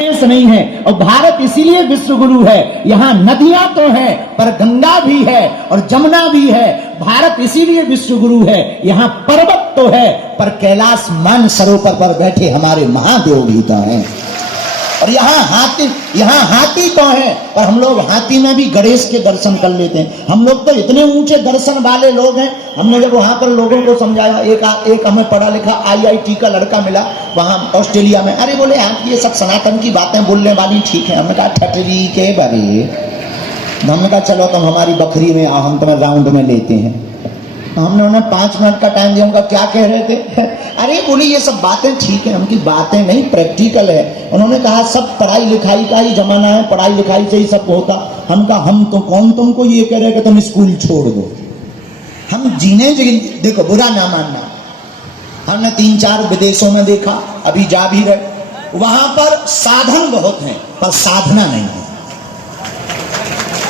देश नहीं है। और भारत इसीलिए विश्व गुरु है। यहाँ नदियां तो है पर गंगा भी है और जमुना भी है। भारत इसीलिए विश्व गुरु है। यहाँ पर्वत तो है पर कैलाश मानसरोवर पर बैठे हमारे महादेव भी तो हैं। और यहाँ हाथी तो है पर हम लोग हाथी में भी गणेश के दर्शन कर लेते हैं। हम लोग तो इतने ऊंचे दर्शन वाले लोग हैं। हमने जब वहां पर लोगों को समझाया, एक हमें पढ़ा लिखा IIT का लड़का मिला वहां ऑस्ट्रेलिया में। अरे बोले आप ये सब सनातन की बातें बोलने वाली ठीक है। हमने कहा ठटरी के बरे। हमने कहा चलो तुम हमारी बकरी में आओ, हम तुम्हें राउंड में लेते हैं। हमने उन्हें 5 मिनट का टाइम दिया। उनका क्या कह रहे थे? अरे बोले ये सब बातें ठीक है, उनकी बातें नहीं प्रैक्टिकल है। उन्होंने कहा सब पढ़ाई लिखाई का ही जमाना है, पढ़ाई लिखाई से ही सब होता। हम कहा हम तो कौन तुमको ये कह रहे कि तुम स्कूल छोड़ दो। हम जीने देखो बुरा ना मानना। हमने 3-4 विदेशों में देखा, अभी जा भी रहे। वहां पर साधन बहुत है पर साधना नहीं है।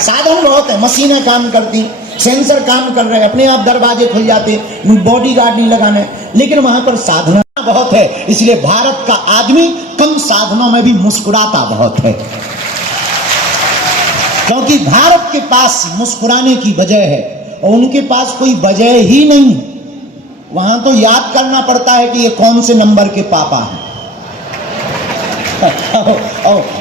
साधन बहुत है, मशीनें काम करती, सेंसर काम कर रहे हैं, अपने आप दरवाजे खुल जाते, बॉडी गार्ड नहीं लगाने। लेकिन वहां पर साधना बहुत है। इसलिए भारत का आदमी कम साधनों में भी मुस्कुराता बहुत है, क्योंकि भारत के पास मुस्कुराने की वजह है और उनके पास कोई वजह ही नहीं। वहां तो याद करना पड़ता है कि ये कौन से नंबर के पापा हैं।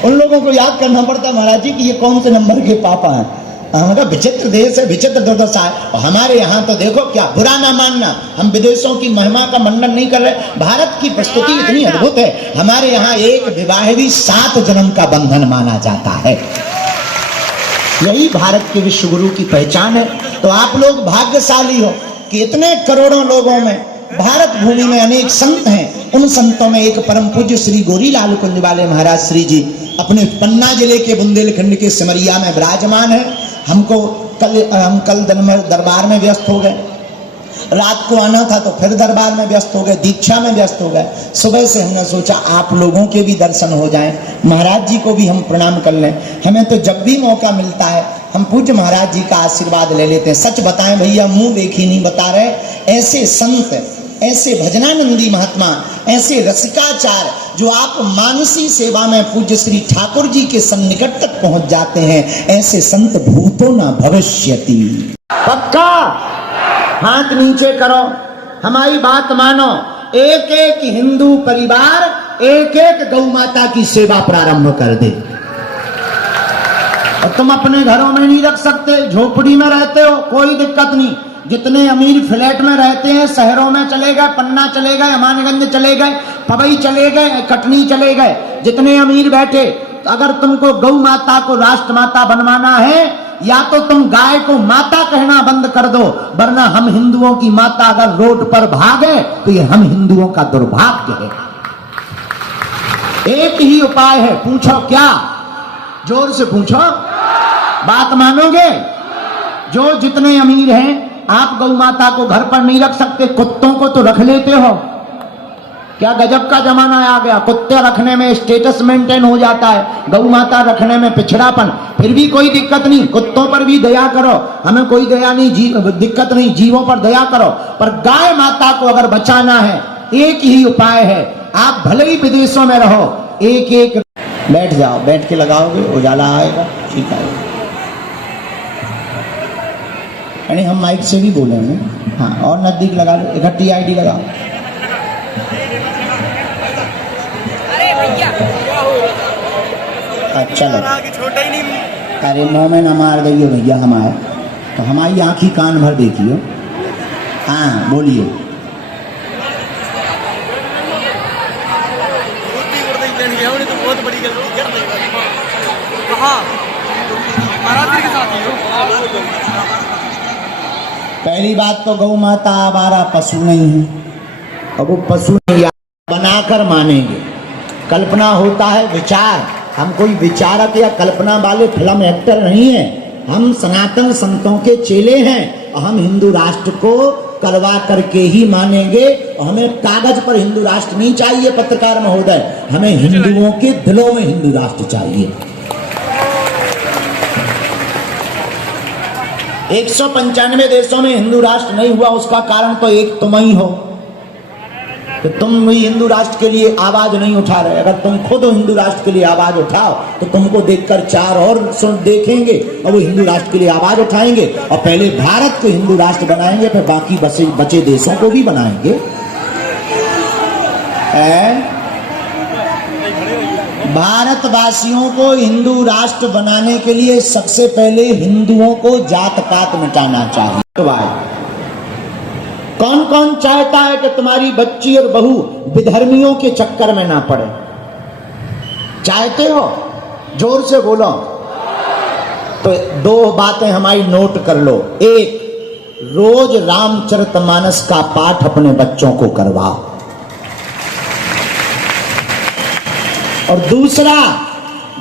उन लोगों को याद करना पड़ता है महाराज जी कि ये कौन से नंबर के पापा हैं। हमारा विचित्र देश है, विचित्र दुर्दशा है। और हमारे यहाँ तो देखो, क्या बुरा ना मानना, हम विदेशों की महिमा का मंडन नहीं कर रहे। भारत की प्रस्तुति इतनी अद्भुत है। हमारे यहाँ एक विवाह भी 7 जन्म का बंधन माना जाता है। यही भारत के विश्व गुरु की पहचान है। तो आप लोग भाग्यशाली हो कि इतने करोड़ों लोगों में भारत भूमि में अनेक संत हैं। उन संतों में एक परम पूज्य श्री गोरीलाल कुंज वाले महाराज श्री जी अपने पन्ना जिले के बुंदेलखंड के सिमरिया में विराजमान है। हम कल दिन में दरबार में व्यस्त हो गए, रात को आना था तो फिर दरबार में व्यस्त हो गए, दीक्षा में व्यस्त हो गए। सुबह से हमने सोचा आप लोगों के भी दर्शन हो जाएं, महाराज जी को भी हम प्रणाम कर लें। हमें तो जब भी मौका मिलता है हम पूज्य महाराज जी का आशीर्वाद ले लेते हैं। सच बताएं भैया, मुंह देखी नहीं बता रहे। ऐसे संत, ऐसे भजनानंदी महात्मा, ऐसे रसिकाचार्य जो आप मानसी सेवा में पूज्य श्री ठाकुर जी के सन्निकट तक पहुंच जाते हैं, ऐसे संत भूतो न भविष्यति। पक्का हाथ नीचे करो, हमारी बात मानो। एक एक हिंदू परिवार एक एक गौ माता की सेवा प्रारंभ कर दे। और तुम अपने घरों में नहीं रख सकते, झोपड़ी में रहते हो, कोई दिक्कत नहीं। जितने अमीर फ्लैट में रहते हैं, शहरों में चले गए, पन्ना चले गए, अमानगंज चले गए, पवई चले गए, कटनी चले गए, जितने अमीर बैठे। तो अगर तुमको गौ माता को राष्ट्र माता बनवाना है, या तो तुम गाय को माता कहना बंद कर दो, वरना हम हिंदुओं की माता अगर रोड पर भागे तो ये हम हिंदुओं का दुर्भाग्य है। एक ही उपाय है, पूछो क्या? जोर से पूछो, बात मानोगे? जो जितने अमीर हैं, आप गौ माता को घर पर नहीं रख सकते, कुत्तों को तो रख लेते हो। क्या गजब का जमाना आ गया, कुत्ते रखने में स्टेटस मेंटेन हो जाता है, गौ माता रखने में पिछड़ापन। फिर भी कोई दिक्कत नहीं, कुत्तों पर भी दया करो, हमें कोई दया नहीं, दिक्कत नहीं, जीवों पर दया करो। पर गाय माता को अगर बचाना है, एक ही उपाय है। आप भले ही विदेशों में रहो, एक एक बैठ जाओ, बैठ के लगाओगे उजाला आएगा, ठीक आएगा। यानी हम माइक से भी बोलेंगे। हाँ, और नजदीक लगा लो, इकट्ठी ID लगाओ। अच्छा लगा, अरे मुँह में न मार दइयो भैया हमारे, तो हमारी आँखी कान भर देखियो। हाँ बोलिए। पहली बात तो गौ माता हमारा पशु नहीं है, और वो पशु नहीं बनाकर मानेंगे। कल्पना होता है विचार, हम कोई विचारक या कल्पना वाले फिल्म एक्टर नहीं है। हम सनातन संतों के चेले हैं और हम हिंदू राष्ट्र को करवा करके ही मानेंगे। और हमें कागज पर हिंदू राष्ट्र नहीं चाहिए पत्रकार महोदय, हमें हिंदुओं के दिलों में हिंदू राष्ट्र चाहिए। 195 देशों में हिंदू राष्ट्र नहीं हुआ, उसका कारण तो एक तुम ही हो। तो तुम भी हिंदू राष्ट्र के लिए आवाज नहीं उठा रहे। अगर तुम खुद हिंदू राष्ट्र के लिए आवाज उठाओ तो तुमको देखकर चार और देखेंगे और वो हिंदू राष्ट्र के लिए आवाज उठाएंगे और पहले भारत को हिंदू राष्ट्र बनाएंगे, फिर बाकी बचे देशों को भी बनाएंगे। भारतवासियों को हिंदू राष्ट्र बनाने के लिए सबसे पहले हिंदुओं को जात पात मिटाना चाहिए। कौन कौन चाहता है कि तुम्हारी बच्ची और बहू विधर्मियों के चक्कर में ना पड़े? चाहते हो? जोर से बोलो। तो दो बातें हमारी नोट कर लो। एक, रोज रामचरितमानस का पाठ अपने बच्चों को करवाओ। और दूसरा,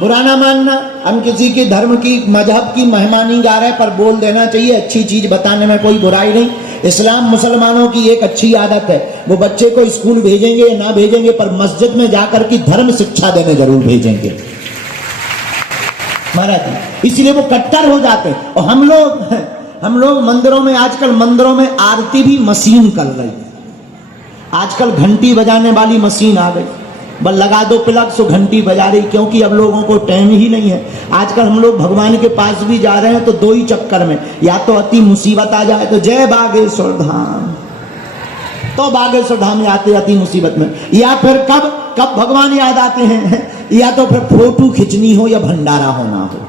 बुरा ना मानना, हम किसी के धर्म की मजहब की महिमा नहीं गा रहे, पर बोल देना चाहिए। अच्छी चीज बताने में कोई बुराई नहीं। इस्लाम मुसलमानों की एक अच्छी आदत है, वो बच्चे को स्कूल भेजेंगे या ना भेजेंगे, पर मस्जिद में जाकर की धर्म शिक्षा देने जरूर भेजेंगे महाराज। इसलिए वो कट्टर हो जाते हैं। और हम लोग मंदिरों में, आजकल मंदिरों में आरती भी मशीन कर रही है। आजकल घंटी बजाने वाली मशीन आ गई, बस लगा दो प्लग सो घंटी बजा रही। क्योंकि अब लोगों को टाइम ही नहीं है। आजकल हम लोग भगवान के पास भी जा रहे हैं तो दो ही चक्कर में, या तो अति मुसीबत आ जाए तो जय बागेश्वर धाम, तो बागेश्वर धाम जाते अति मुसीबत में, या फिर कब भगवान याद आते हैं, या तो फिर फोटो खिंचनी हो या भंडारा होना हो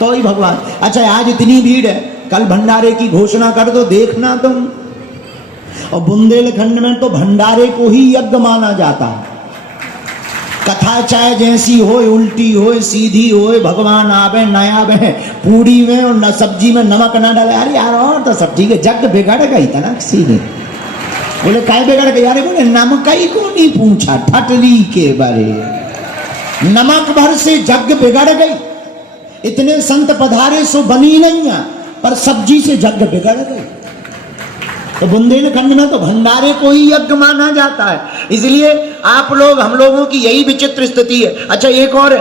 तो ही भगवान। अच्छा, आज इतनी भीड़ है, कल भंडारे की घोषणा कर दो, देखना तुम। और बुंदेलखंड में तो भंडारे को ही यज्ञ माना जाता है। कथा चाहे जैसी हो, उल्टी हो सीधी हो, भगवान आवे न आवे, पूरी में और न सब्जी में नमक ना डाले, अरे यार और तो सब ठीक है, जग बिगड़ गई था ना सीधे। बोले काय बिगड़ गई? अरे बोले नमक ही को नहीं पूछा, ठटली के बारे, नमक भर से जग बिगड़ गई। इतने संत पधारे सो बनी नहीं, पर सब्जी से जग बिगड़ गई। तो बुंदेलखंड में तो भंडारे को ही यज्ञ माना जाता है। इसलिए आप लोग, हम लोगों की यही विचित्र स्थिति है। अच्छा, एक और है,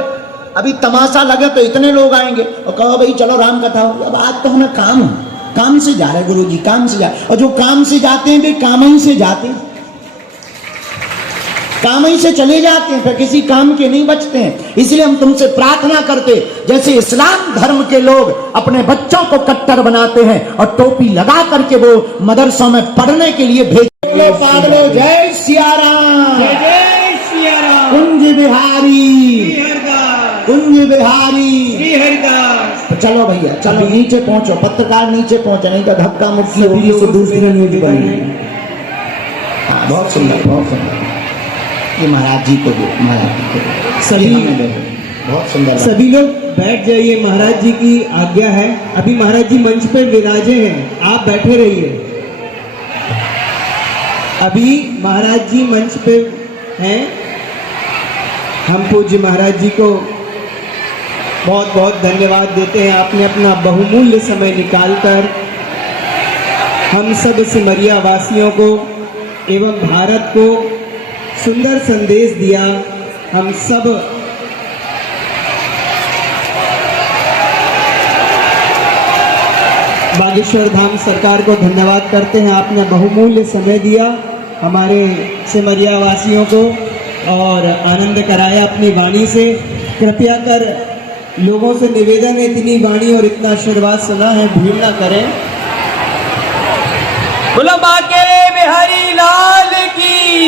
अभी तमाशा लगे तो इतने लोग आएंगे और कहो भाई चलो राम कथा हो। अब आज तो हमें काम से जा रहे गुरु जी, काम से जा, और जो काम से जाते हैं वे काम ही से जाते हैं, काम ही से चले जाते हैं, फिर किसी काम के नहीं बचते हैं। इसलिए हम तुमसे प्रार्थना करते, जैसे इस्लाम धर्म के लोग अपने बच्चों को कट्टर बनाते हैं और टोपी लगा करके वो मदरसों में पढ़ने के लिए भेज लो। जय सिया राम, जय सिया राम, कुंज बिहारी, कुंज बिहारी, हरिदास। चलो भैया चलो, नीचे पहुंचो, पत्रकार नीचे पहुंचे, नहीं तो धक्का मुक्की होगी तो दूसरी न्यूज बनेगी। बहुत सुंदर, बहुत सुंदर। ये महाराज जी को दो, महाराज जी को दो। सभी बहुत सुंदर। सभी लोग बैठ जाइए, महाराज जी की आज्ञा है। अभी महाराज जी मंच पर विराजे हैं, आप बैठे रहिए। अभी महाराज जी मंच पे हैं। हम पूज्य महाराज जी को बहुत बहुत धन्यवाद देते हैं। आपने अपना बहुमूल्य समय निकालकर हम सब सिमरिया वासियों को एवं भारत को सुंदर संदेश दिया। हम सब बागेश्वर धाम सरकार को धन्यवाद करते हैं। आपने बहुमूल्य समय दिया हमारे सिमरिया वासियों को और आनंद कराया अपनी वाणी से। कृपया कर लोगों से निवेदन है, इतनी वाणी और इतना आशीर्वाद सुना है, भूल ना करें। बोलो बाके बिहारी लाल की।